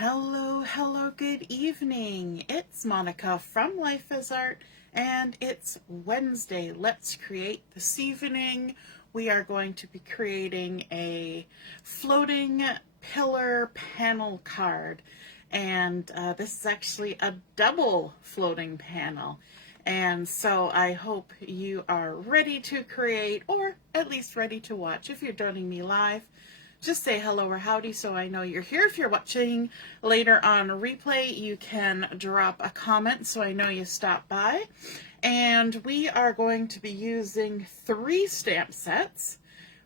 Hello, hello, good evening. It's Monica from Life as Art, and it's Wednesday. Let's create. This evening we are going to be creating a floating pillar panel card, and this is actually a double floating panel. And so I hope you are ready to create, or at least ready to watch. If you're joining me live, just say hello or howdy so I know you're here. If you're watching later on replay, you can drop a comment so I know you stopped by. And we are going to be using 3 stamp sets,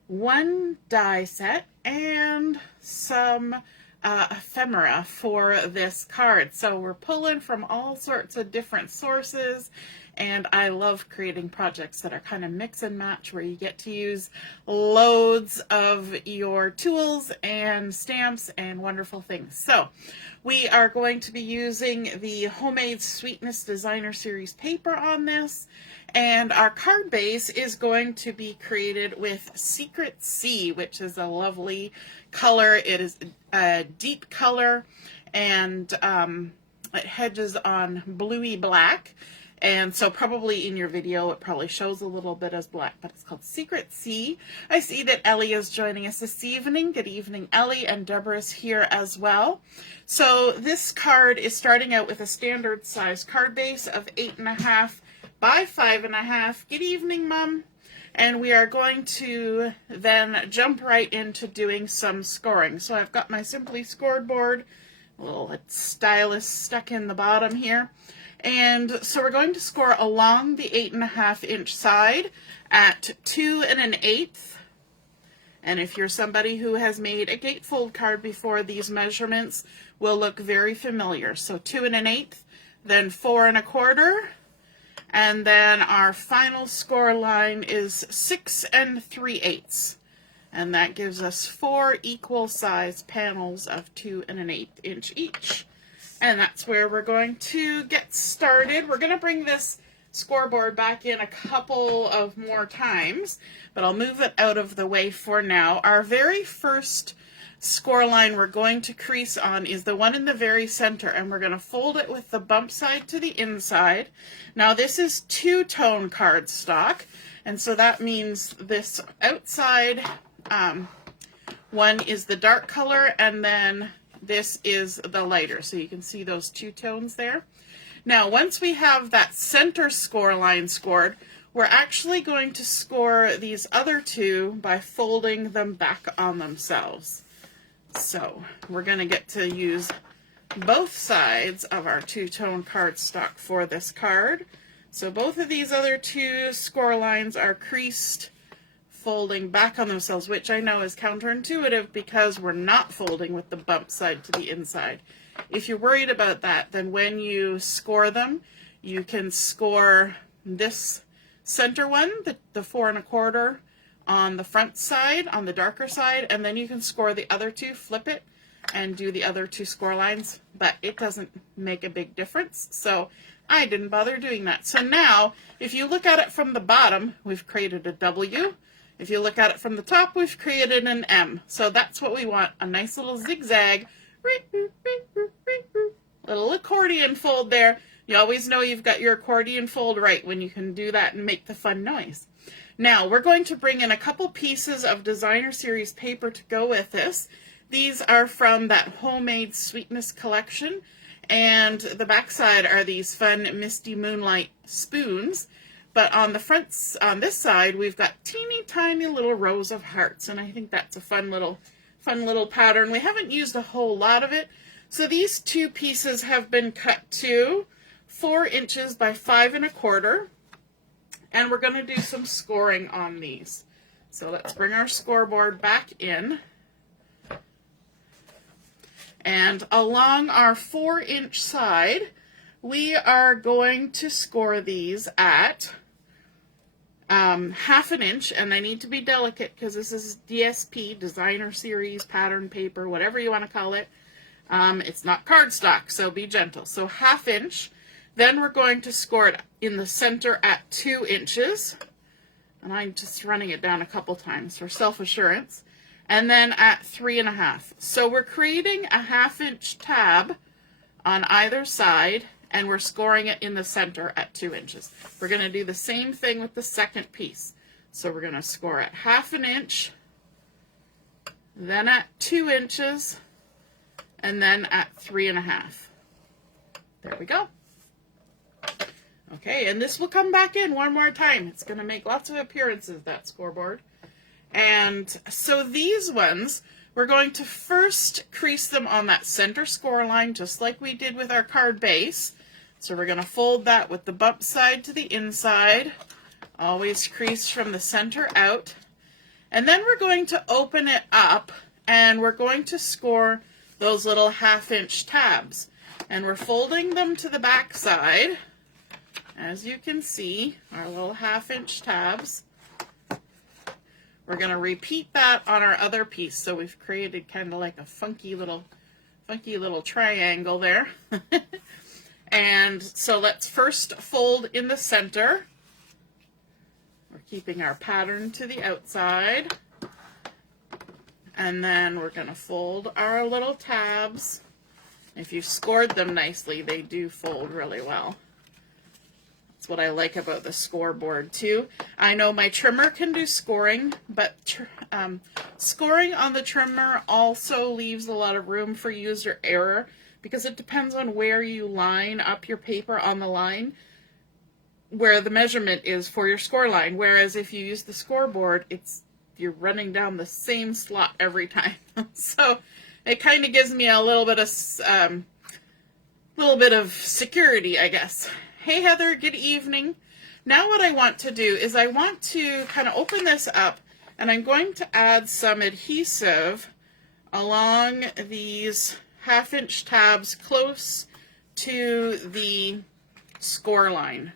1 die set, and some ephemera for this card. So we're pulling from all sorts of different sources, and I love creating projects that are kind of mix and match, where you get to use loads of your tools and stamps and wonderful things. So we are going to be using the Homemade Sweetness Designer Series paper on this, and our card base is going to be created with Secret Sea, which is a lovely color. It is a deep color, and it hedges on bluey black. And so probably in your video, it probably shows a little bit as black, but it's called Secret Sea. I see that Ellie is joining us this evening. Good evening, Ellie, and Deborah's here as well. So this card is starting out with a standard size card base of 8.5 by 5.5. Good evening, Mom. And we are going to then jump right into doing some scoring. So I've got my Simply Scored board, a little stylus stuck in the bottom here. And so we're going to score along the 8.5-inch side at 2 1/8. And if you're somebody who has made a gatefold card before, these measurements will look very familiar. So 2 1/8, then 4 1/4, and then our final score line is 6 3/8. And that gives us 4 equal size panels of 2 1/8 inch each. And that's where we're going to get started. We're going to bring this scoreboard back in a couple of more times, but I'll move it out of the way for now. Our very first score line we're going to crease on is the one in the very center, and we're going to fold it with the bump side to the inside. Now this is two-tone cardstock, and so that means this outside one is the dark color, and then this is the lighter, so you can see those 2 tones there. Now, once we have that center score line scored, we're actually going to score these other 2 by folding them back on themselves. So we're going to get to use both sides of our 2-tone cardstock for this card. So both of these other 2 score lines are creased, folding back on themselves, which I know is counterintuitive because we're not folding with the bump side to the inside. If you're worried about that, then when you score them, you can score this center one, the 4 1/4, on the front side, on the darker side, and then you can score the other 2, flip it, and do the other 2 score lines, but it doesn't make a big difference, so I didn't bother doing that. So now, if you look at it from the bottom, we've created a W. If you look at it from the top, we've created an M. So that's what we want, a nice little zigzag, little accordion fold there. You always know you've got your accordion fold right when you can do that and make the fun noise. Now, we're going to bring in a couple pieces of Designer Series paper to go with this. These are from that Homemade Sweetness collection, and the back side are these fun Misty Moonlight spoons. But on the front, on this side, we've got teeny tiny little rows of hearts, and I think that's a fun little pattern. We haven't used a whole lot of it, so these 2 pieces have been cut to 4 inches by 5 1/4, and we're going to do some scoring on these. So let's bring our scoreboard back in, and along our 4-inch side, we are going to score these at 1/2 inch, and I need to be delicate because this is DSP, Designer Series, pattern paper, whatever you want to call it. It's not cardstock, so be gentle. So 1/2 inch. Then we're going to score it in the center at 2 inches. And I'm just running it down a couple times for self-assurance. and then at 3.5. So we're creating a 1/2 inch tab on either side, and we're scoring it in the center at 2 inches. We're going to do the same thing with the second piece. So we're going to score at 1/2 inch, then at 2 inches, and then at 3.5. There we go. Okay, and this will come back in one more time. It's going to make lots of appearances, that scoreboard. And so these ones, we're going to first crease them on that center score line, just like we did with our card base. So we're going to fold that with the bump side to the inside. Always crease from the center out. And then we're going to open it up, and we're going to score those little 1/2 inch tabs. And we're folding them to the back side. As you can see, our little 1/2 inch tabs. We're going to repeat that on our other piece. So we've created kind of like a funky little triangle there. And so let's first fold in the center. We're keeping our pattern to the outside. And then we're going to fold our little tabs. If you scored them nicely, they do fold really well. That's what I like about the scoreboard too. I know my trimmer can do scoring, but scoring on the trimmer also leaves a lot of room for user error because it depends on where you line up your paper on the line, where the measurement is for your score line. Whereas if you use the scoreboard, you're running down the same slot every time. So it kind of gives me a little bit of security, I guess. Hey Heather, good evening. Now what I want to do is I want to kind of open this up, and I'm going to add some adhesive along these 1/2 inch tabs close to the score line.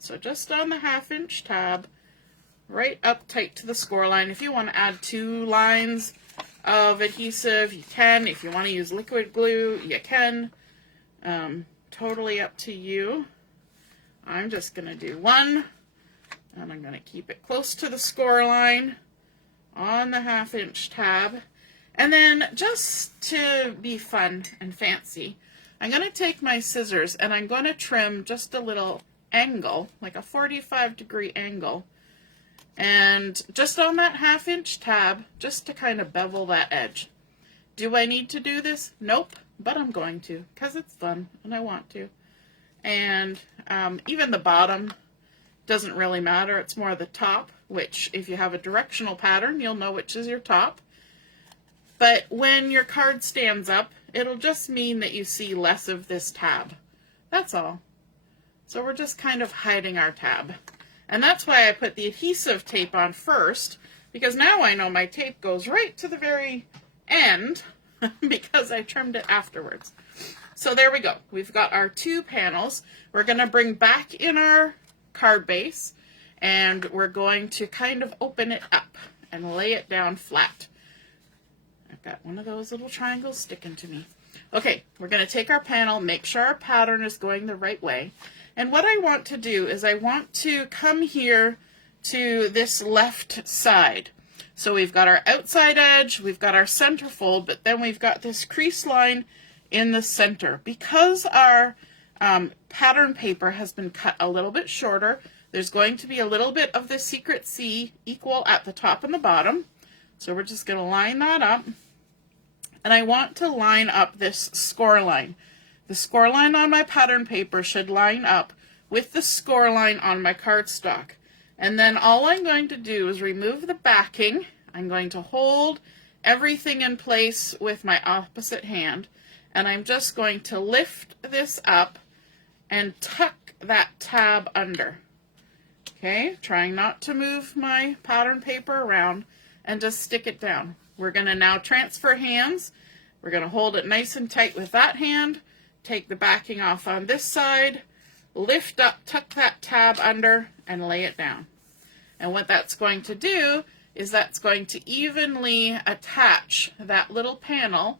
So just on the 1/2 inch tab, right up tight to the score line. If you want to add 2 lines of adhesive, you can. If you want to use liquid glue, you can. Totally up to you. I'm just going to do 1, and I'm going to keep it close to the score line on the 1/2 inch tab. And then just to be fun and fancy, I'm going to take my scissors and I'm going to trim just a little angle, like a 45-degree angle, and just on that 1/2 inch tab, just to kind of bevel that edge. Do I need to do this? Nope, but I'm going to because it's fun and I want to. And even the bottom doesn't really matter. It's more the top, which if you have a directional pattern, you'll know which is your top. But when your card stands up, it'll just mean that you see less of this tab. That's all. So we're just kind of hiding our tab. And that's why I put the adhesive tape on first, because now I know my tape goes right to the very end because I trimmed it afterwards. So there we go. We've got our 2 panels. We're going to bring back in our card base, and we're going to kind of open it up and lay it down flat. I've got one of those little triangles sticking to me. Okay, we're going to take our panel, make sure our pattern is going the right way. And what I want to do is I want to come here to this left side. So we've got our outside edge, we've got our center fold, but then we've got this crease line in the center. Because our pattern paper has been cut a little bit shorter, there's going to be a little bit of the secret C equal at the top and the bottom. So we're just going to line that up. And I want to line up this score line. The score line on my pattern paper should line up with the score line on my cardstock. And then all I'm going to do is remove the backing. I'm going to hold everything in place with my opposite hand. And I'm just going to lift this up and tuck that tab under. Okay, trying not to move my pattern paper around, and just stick it down. We're going to now transfer hands. We're going to hold it nice and tight with that hand, take the backing off on this side, lift up, tuck that tab under, and lay it down. And what that's going to do is that's going to evenly attach that little panel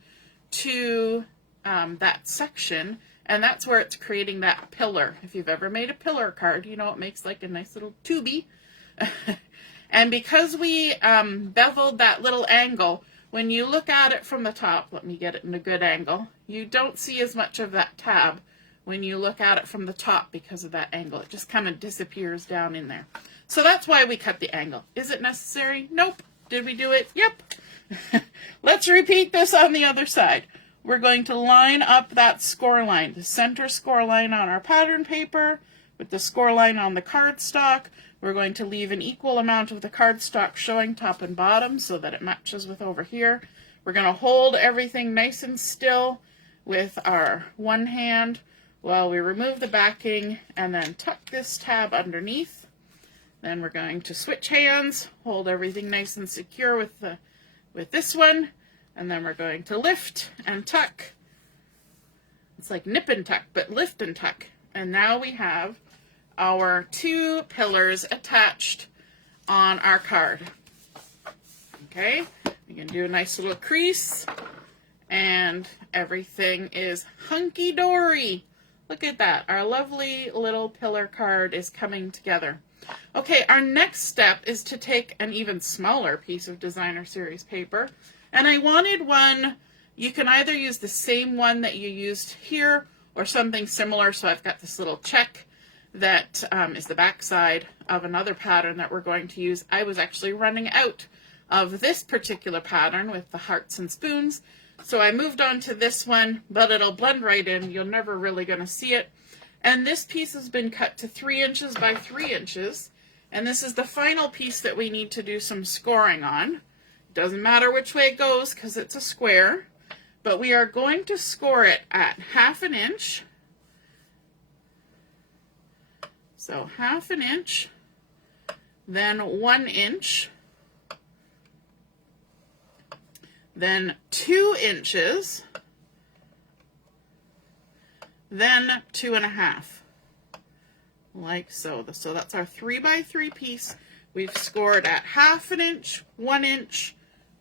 to that section, and that's where it's creating that pillar. If you've ever made a pillar card, you know it makes like a nice little tubey. And because we beveled that little angle, when you look at it from the top, let me get it in a good angle, you don't see as much of that tab when you look at it from the top because of that angle. It just kind of disappears down in there. So that's why we cut the angle. Is it necessary? Nope. Did we do it? Yep. Let's repeat this on the other side. We're going to line up that score line, the center score line on our pattern paper with the score line on the cardstock. We're going to leave an equal amount of the cardstock showing top and bottom so that it matches with over here. We're going to hold everything nice and still with our one hand while we remove the backing and then tuck this tab underneath. Then we're going to switch hands, hold everything nice and secure with this one, and then we're going to lift and tuck. It's like nip and tuck, but lift and tuck. And now we have our two pillars attached on our card. Okay, you can do a nice little crease, and everything is hunky-dory. Look at that, our lovely little pillar card is coming together. Okay, our next step is to take an even smaller piece of designer series paper, and I wanted one, you can either use the same one that you used here or something similar. So I've got this little check that is the back side of another pattern that we're going to use. I was actually running out of this particular pattern with the hearts and spoons, so I moved on to this one, but it'll blend right in. You're never really going to see it. And this piece has been cut to 3 inches by 3 inches, and this is the final piece that we need to do some scoring on. Doesn't matter which way it goes because it's a square, but we are going to score it at 1/2 inch. So 1/2 inch, then 1 inch, then 2 inches, then 2.5, like so. So that's our 3 by 3 piece. We've scored at 1/2 inch, 1 inch,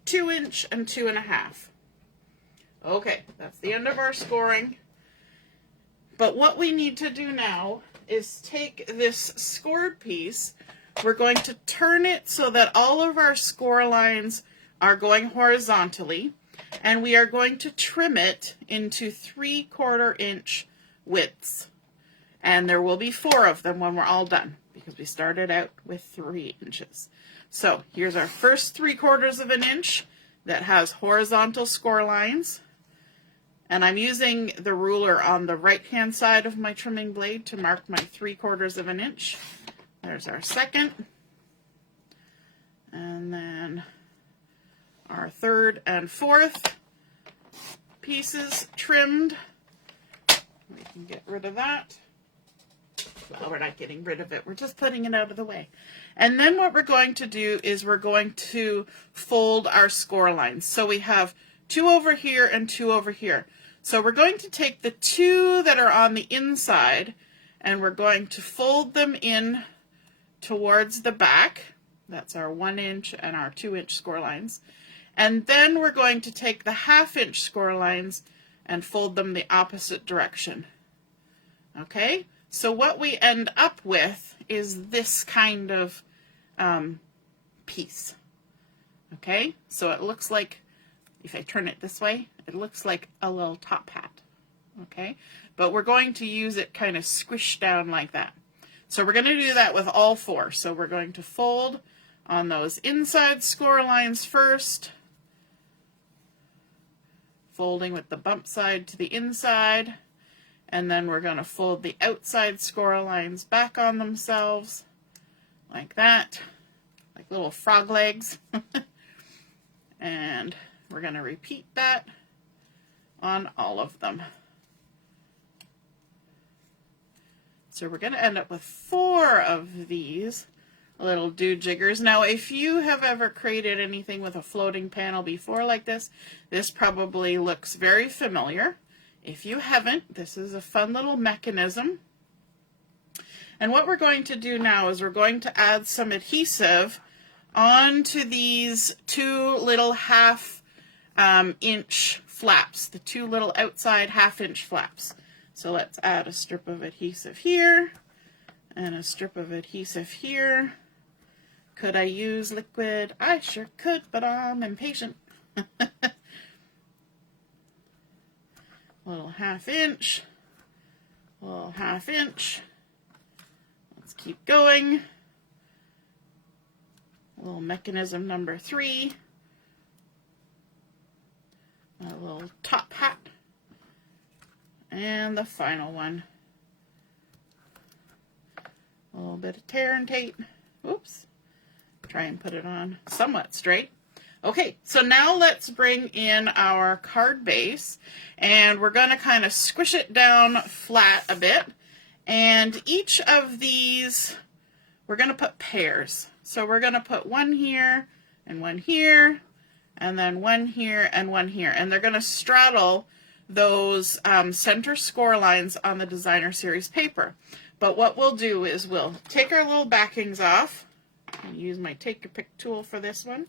2 inch, and 2.5. Okay, that's the end of our scoring. But what we need to do now is take this scored piece, we're going to turn it so that all of our score lines are going horizontally, and we are going to trim it into 3/4 inch widths. And there will be 4 of them when we're all done, because we started out with 3 inches. So here's our first 3/4 inch that has horizontal score lines. And I'm using the ruler on the right-hand side of my trimming blade to mark my 3/4 inch. There's our second. And then our third and fourth pieces trimmed. We can get rid of that. Well, we're not getting rid of it. We're just putting it out of the way. And then what we're going to do is we're going to fold our score lines. So we have 2 over here and 2 over here. So we're going to take the 2 that are on the inside and we're going to fold them in towards the back. That's our 1 inch and our 2 inch score lines. And then we're going to take the 1/2 inch score lines and fold them the opposite direction. Okay, so what we end up with is this kind of piece. Okay, so it looks like, if I turn it this way, it looks like a little top hat. Okay, but we're going to use it kind of squished down like that. So we're going to do that with all 4. So we're going to fold on those inside score lines first, folding with the bump side to the inside, and then we're going to fold the outside score lines back on themselves like that, like little frog legs. And we're going to repeat that on all of them. So we're going to end up with 4 of these little do-jiggers. Now, if you have ever created anything with a floating panel before like this, this probably looks very familiar. If you haven't, this is a fun little mechanism. And what we're going to do now is we're going to add some adhesive onto these 2 little 1/2 inch flaps, the 2 little outside 1/2 inch flaps. So let's add a strip of adhesive here and a strip of adhesive here Could I use liquid? I sure could, but I'm impatient. A little 1/2 inch, a little 1/2 inch. Let's keep going. A little mechanism number 3. A little top hat. And the final one. A little bit of tear and tape. Oops. Try and put it on somewhat straight. Okay, so now let's bring in our card base, and we're going to kind of squish it down flat a bit. And each of these, we're going to put pairs. So we're going to put one here, and one here, and then one here, and one here. And they're going to straddle those center score lines on the designer series paper. But what we'll do is we'll take our little backings off. I'll use my take a pick tool for this one.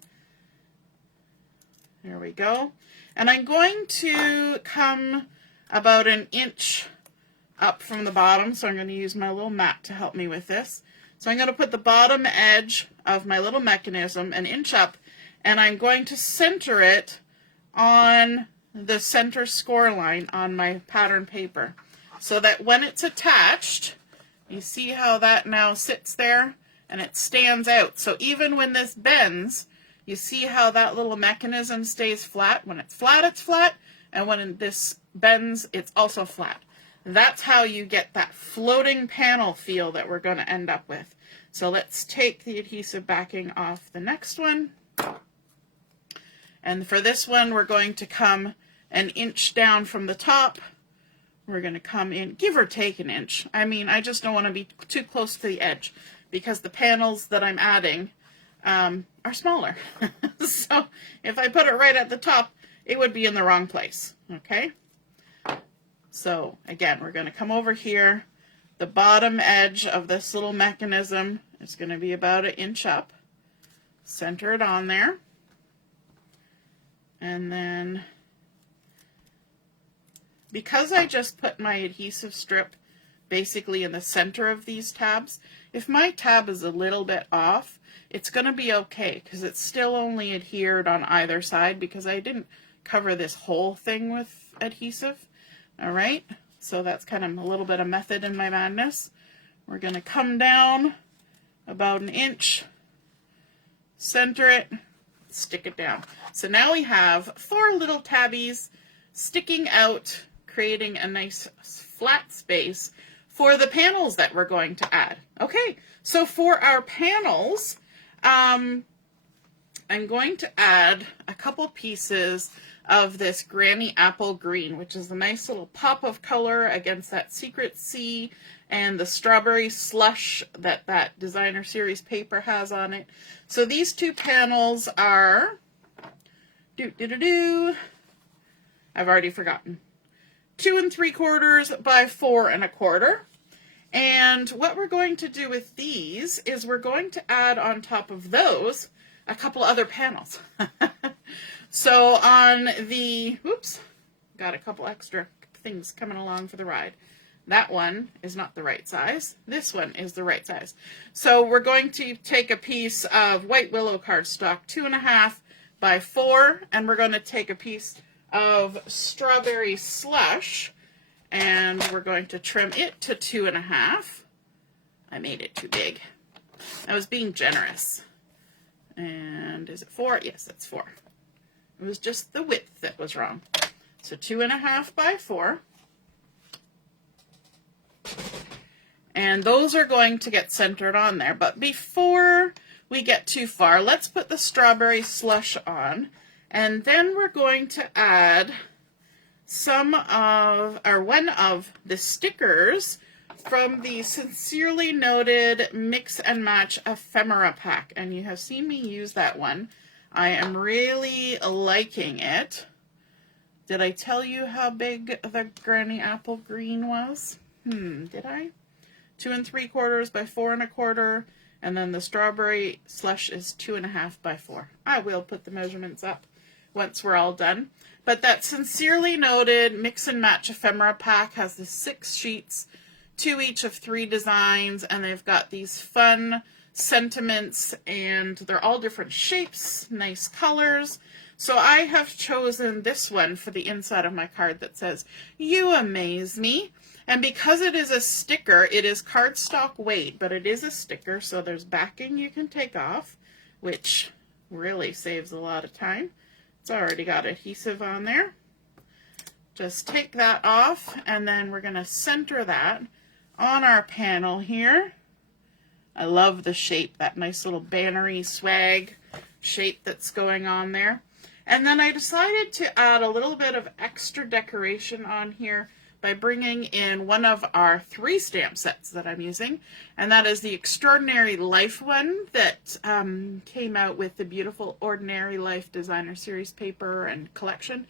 There we go. And I'm going to come about 1 inch up from the bottom, so I'm going to use my little mat to help me with this. So I'm going to put the bottom edge of my little mechanism 1 inch up, and I'm going to center it on the center score line on my pattern paper, so that when it's attached, you see how that now sits there and it stands out. So even when this bends, you see how that little mechanism stays flat. When it's flat, it's flat, and when this bends, it's also flat. That's how you get that floating panel feel that we're going to end up with. So let's take the adhesive backing off the next one. And for this one, we're going to come 1 inch down from the top. We're going to come in, give or take 1 inch. I mean, I just don't want to be too close to the edge because the panels that I'm adding are smaller. So if I put it right at the top, it would be in the wrong place. Okay? So again, we're going to come over here. The bottom edge of this little mechanism is going to be about 1 inch up. Center it on there. And then, because I just put my adhesive strip basically in the center of these tabs, if my tab is a little bit off, it's going to be okay because it's still only adhered on either side because I didn't cover this whole thing with adhesive. All right, so that's kind of a little bit of method in my madness. We're going to come down about 1 inch, center it, stick it down. So now we have 4 little tabbies sticking out, creating a nice flat space for the panels that we're going to add. Okay, so for our panels, I'm going to add a couple pieces of this Granny Apple Green, which is a nice little pop of color against that Secret Sea and the Strawberry Slush that that designer series paper has on it. So these 2 panels are, I've already forgotten, 2 3/4 by 4 1/4. And what we're going to do with these is we're going to add on top of those a couple other panels. So on the, oops, got a couple extra things coming along for the ride. That one is not the right size. This one is the right size. So we're going to take a piece of white Willow cardstock, 2.5 by 4, and we're going to take a piece of Strawberry Slush, and we're going to trim it to 2.5. I made it too big. I was being generous. And is it 4? Yes, it's 4. It was just the width that was wrong. So 2.5 by 4. And those are going to get centered on there. But before we get too far, let's put the Strawberry Slush on. And then we're going to add some of, or one of the stickers from the Sincerely Noted Mix and Match Ephemera pack. And you have seen me use that one. I am really liking it. Did I tell you how big the Granny Apple Green was? Did I? 2 3/4 by 4 1/4, and then the Strawberry Slush is 2.5 by 4. I will put the measurements up once we're all done. But that Sincerely Noted Mix and Match Ephemera pack has the 6 sheets, 2 each of 3 designs, and they've got these fun sentiments, and they're all different shapes, nice colors. So I have chosen this one for the inside of my card that says, "You amaze me." And because it is a sticker, it is cardstock weight, but it is a sticker, so there's backing you can take off, which really saves a lot of time. It's already got adhesive on there. Just take that off, and then we're going to center that on our panel here. I love the shape, that nice little bannery swag shape that's going on there. And then I decided to add a little bit of extra decoration on here by bringing in one of our 3 stamp sets that I'm using, and that is the Extraordinary Life one that came out with the beautiful Ordinary Life Designer Series paper and collection.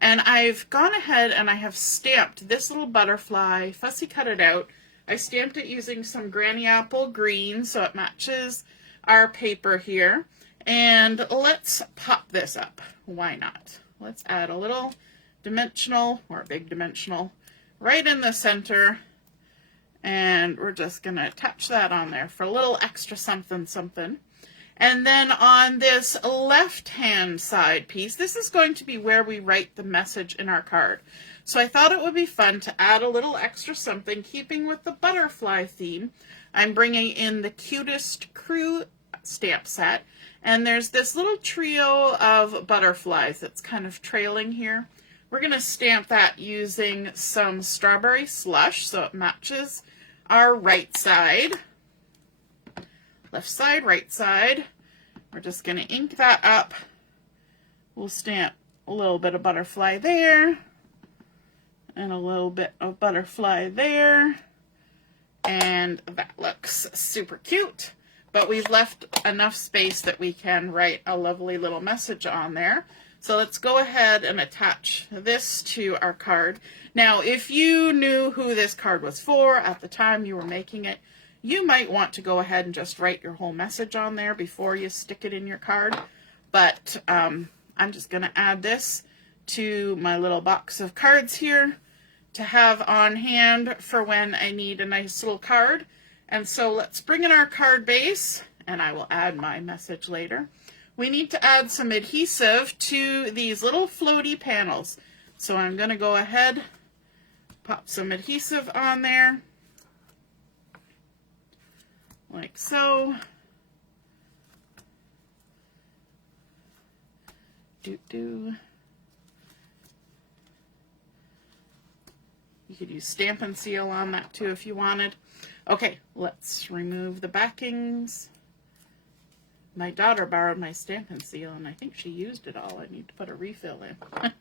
And I've gone ahead and I have stamped this little butterfly, fussy cut it out. I stamped it using some Granny Apple green so it matches our paper here. And let's pop this up. Why not? Let's add a little dimensional, or a big dimensional, right in the center, and we're just going to attach that on there for a little extra something something. And then on this left hand side piece, this is going to be where we write the message in our card. So I thought it would be fun to add a little extra something, keeping with the butterfly theme. I'm bringing in the Cutest Crew stamp set, and there's this little trio of butterflies that's kind of trailing here. We're going to stamp that using some strawberry slush so it matches our right side. Left side, right side. We're just going to ink that up. We'll stamp a little bit of butterfly there, and a little bit of butterfly there, and that looks super cute. But we've left enough space that we can write a lovely little message on there. So let's go ahead and attach this to our card. Now, if you knew who this card was for at the time you were making it, you might want to go ahead and just write your whole message on there before you stick it in your card. But I'm just going to add this to my little box of cards here to have on hand for when I need a nice little card. And so let's bring in our card base, and I will add my message later. We need to add some adhesive to these little floaty panels. So I'm going to go ahead, pop some adhesive on there, like so. You could use Stampin' Seal on that too if you wanted. Okay, let's remove the backings. My daughter borrowed my Stampin' Seal, and I think she used it all. I need to put a refill in.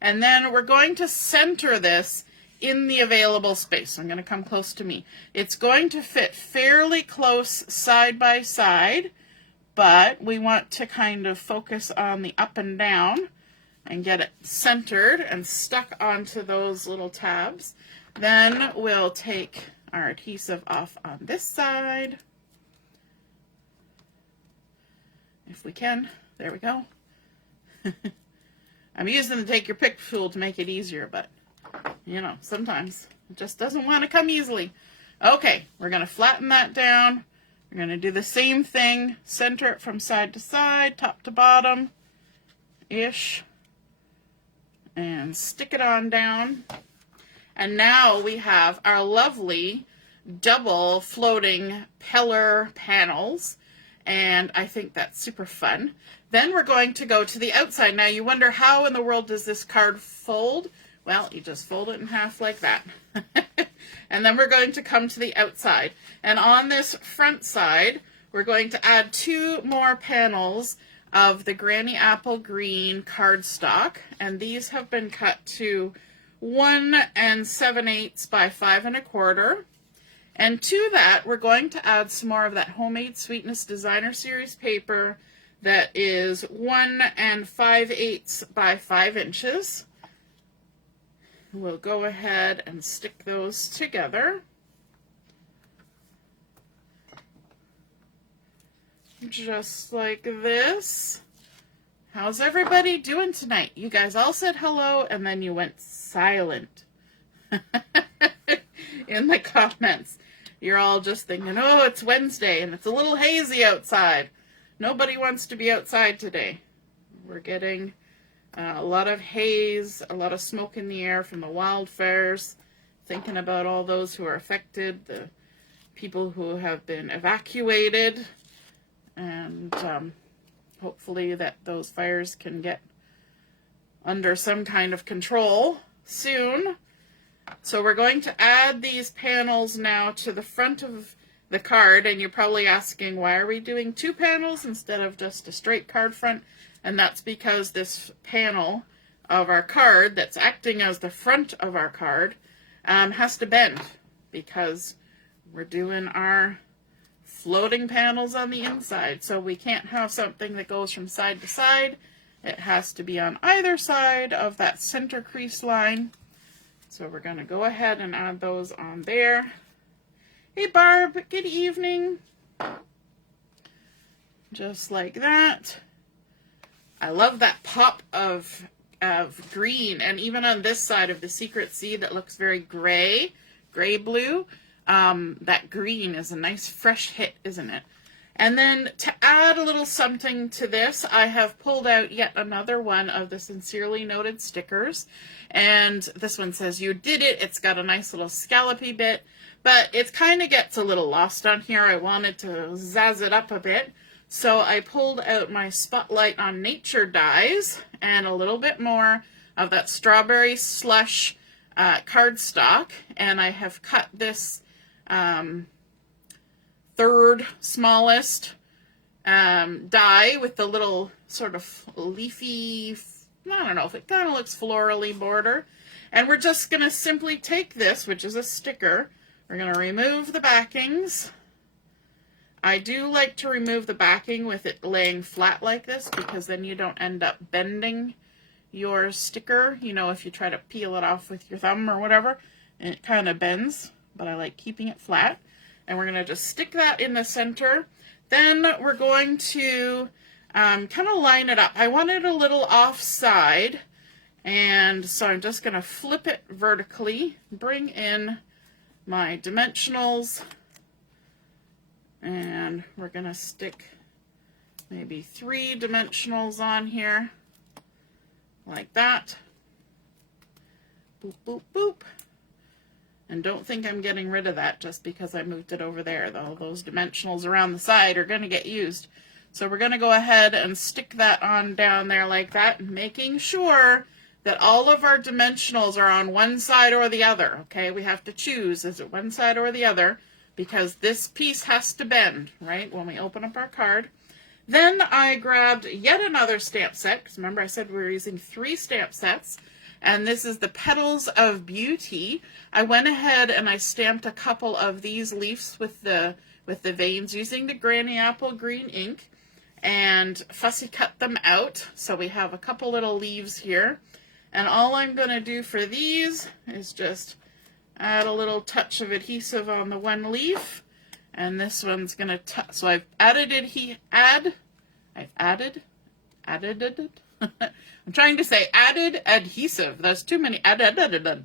And then we're going to center this in the available space. I'm going to come close to me. It's going to fit fairly close side by side, but we want to kind of focus on the up and down and get it centered and stuck onto those little tabs. Then we'll take our adhesive off on this side. If we can. There we go. I'm using the take your pick tool to make it easier, but you know, sometimes it just doesn't want to come easily. Okay, we're going to flatten that down. We're going to do the same thing, center it from side to side, top to bottom ish, and stick it on down. And now we have our lovely double floating pillar panels. And I think that's super fun. Then we're going to go to the outside. Now you wonder, how in the world does this card fold? Well, you just fold it in half like that. And then we're going to come to the outside. And on this front side, we're going to add 2 more panels of the Granny Apple Green cardstock. And these have been cut to 1 7/8 by 5 1/4. And to that, we're going to add some more of that Homemade Sweetness Designer Series paper that is 1 5/8 by 5 inches. We'll go ahead and stick those together. Just like this. How's everybody doing tonight? You guys all said hello, and then you went silent in the comments. you're all just thinking, oh, it's Wednesday and it's a little hazy outside. Nobody wants to be outside today. We're getting a lot of haze, a lot of smoke in the air from the wildfires, thinking about all those who are affected, the people who have been evacuated, and hopefully that those fires can get under some kind of control soon. So we're going to add these panels now to the front of the card, and you're probably asking, why are we doing 2 panels instead of just a straight card front? And that's because this panel of our card that's acting as the front of our card has to bend, because we're doing our floating panels on the inside. So we can't have something that goes from side to side. It has to be on either side of that center crease line. So we're going to go ahead and add those on there. Hey Barb, good evening. Just like that. I love that pop of green, and even on this side of the Secret Sea that looks very gray blue, that green is a nice fresh hit, isn't it? And then to add a little something to this, I have pulled out yet another one of the Sincerely Noted stickers, and this one says, "You did it." It's got a nice little scallopy bit, but it kind of gets a little lost on here. I wanted to zazz it up a bit. So I pulled out my Spotlight on Nature dies and a little bit more of that Strawberry Slush cardstock, and I have cut this third smallest die with the little sort of leafy, I don't know, if it kind of looks florally border. And we're just going to simply take this, which is a sticker, we're going to remove the backings. I do like to remove the backing with it laying flat like this, because then you don't end up bending your sticker. You know, if you try to peel it off with your thumb or whatever, and it kind of bends, but I like keeping it flat. And we're going to just stick that in the center. Then we're going to kind of line it up. I want it a little offside, and so I'm just going to flip it vertically, bring in my dimensionals, and we're going to stick maybe 3 dimensionals on here, like that. Boop, boop, boop. And don't think I'm getting rid of that just because I moved it over there, though. Those dimensionals around the side are going to get used. So we're going to go ahead and stick that on down there like that, making sure that all of our dimensionals are on one side or the other, okay? We have to choose, is it one side or the other? Because this piece has to bend, right, when we open up our card. Then I grabbed yet another stamp set, because remember I said we were using 3 stamp sets, and this is the Petals of Beauty. I went ahead and I stamped a couple of these leaves with the veins using the Granny Apple green ink, and fussy cut them out. So we have a couple little leaves here, and all I'm going to do for these is just add a little touch of adhesive on the one leaf, and this one's going to so I've added it. Added I'm trying to say added adhesive. There's too many added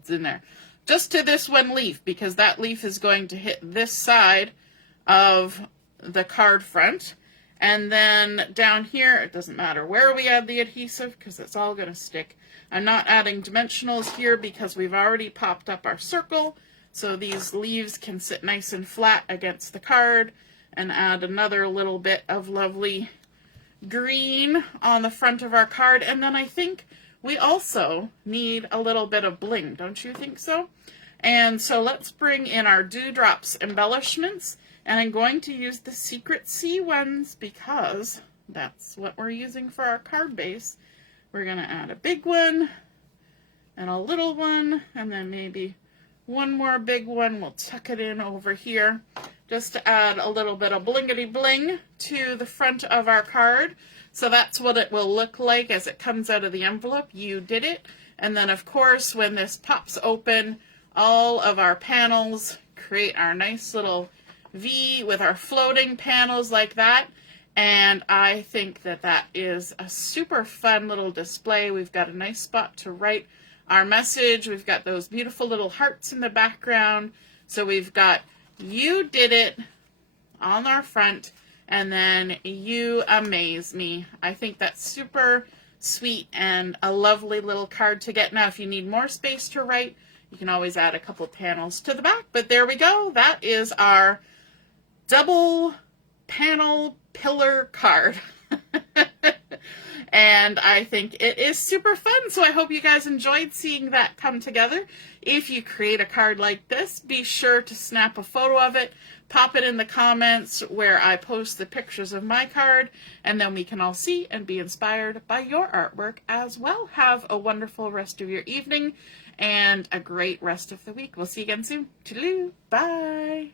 in there. Just to this one leaf, because that leaf is going to hit this side of the card front. And then down here, it doesn't matter where we add the adhesive, because it's all going to stick. I'm not adding dimensionals here because we've already popped up our circle, so these leaves can sit nice and flat against the card, and add another little bit of lovely green on the front of our card. And then I think we also need a little bit of bling, don't you think so? And so let's bring in our Dewdrops Embellishments, and I'm going to use the Secret Sea ones because that's what we're using for our card base. We're going to add a big one and a little one, and then maybe one more big one. We'll tuck it in over here just to add a little bit of blingity bling to the front of our card. So that's what it will look like as it comes out of the envelope. You did it. And then of course when this pops open, all of our panels create our nice little V with our floating panels like that. And I think that that is a super fun little display. We've got a nice spot to write our message. We've got those beautiful little hearts in the background. So we've got You did it on our front, and then you amaze me. I think that's super sweet and a lovely little card to get. Now, if you need more space to write, you can always add a couple panels to the back, but there we go. That is our double panel pillar card. And I think it is super fun, so I hope you guys enjoyed seeing that come together. If you create a card like this, be sure to snap a photo of it, pop it in the comments where I post the pictures of my card, and then we can all see and be inspired by your artwork as well. Have a wonderful rest of your evening and a great rest of the week. We'll see you again soon. Toodaloo. Bye.